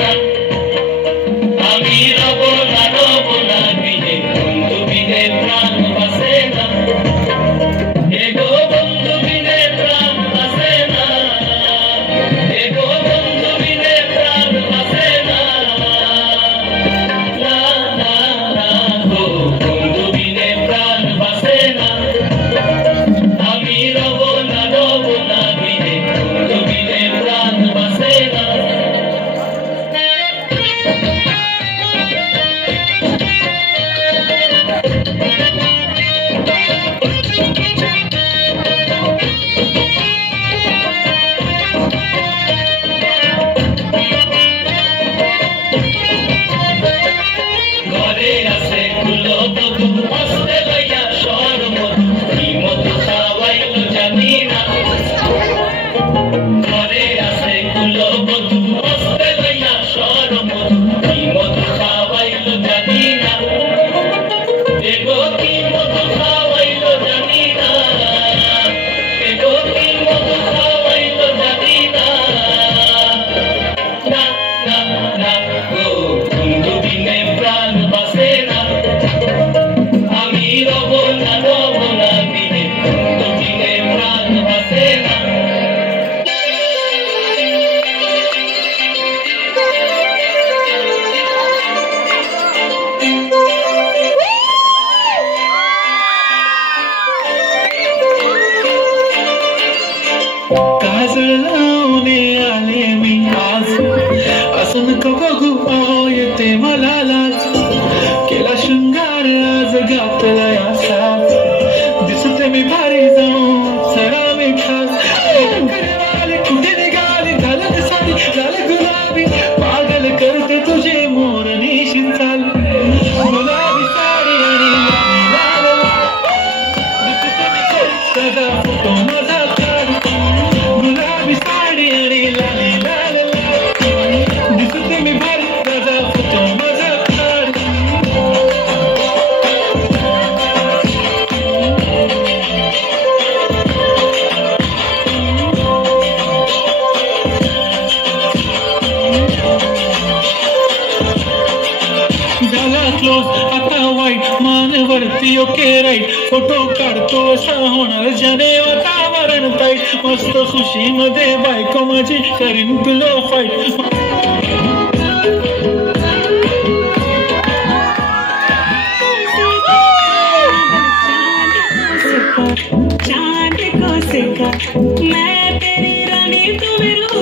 না, আমি রব না বিনে, বন্ধু বিনে প্রাণ বাসে না, এগো বন্ধু বিনে প্রাণ বাসে না, এগো বন্ধু বিনে প্রাণ বাসে না, না না না গো বন্ধু বিনে প্রাণ বাসে না, আমি রব না বিনে, বন্ধু বিনে প্রাণ বাসে না। ঘরে আছে কুলো বধূ হস্তে লইয়া সরমধু, কি মধু খাওয়াইল জানি না, ঘরে আছে কুলো বধূ হস্তে লইয়া সরমধু, কি মধু খাওয়াইল জানি না, এগো কি মধু খাওয়াইল জানি না, এগো কি মধু খাওয়াইল জানি না, না না না গো বন্ধু বিনে প্রাণ বাসে না, আমি রব না বিনে, বন্ধু বিনে প্রাণ বাসে না। काजळ लावणे आले मी आज, असं नको बघू येते मला लाज, केला शृंगार आज घातला असाच, दिसते मी भारी जाऊन सरा मी खास, आले कुठे निघाली झालं सारी झालं गुलाबी, पागल करते तुझे मोरनीशी चाल, गुलाबी साडी आणि लाल लाल, दिसते मी त्याचा फोटो माझा काढ, गुलाबी साडी आणि लाली लाल लाल, दिसते मी भारी त्याचा फोटो माझा काढ. झाला क्लोज आता वाईट, मानवरती ओके राईट, फोटो काढतो असा होणार ज्याने वातावरण ताईट, मस्त खुशी मध्ये बायको माझी करीन पिलो फाईट. चांद को सिखा, मैं तेरी रानी, तू मेरे को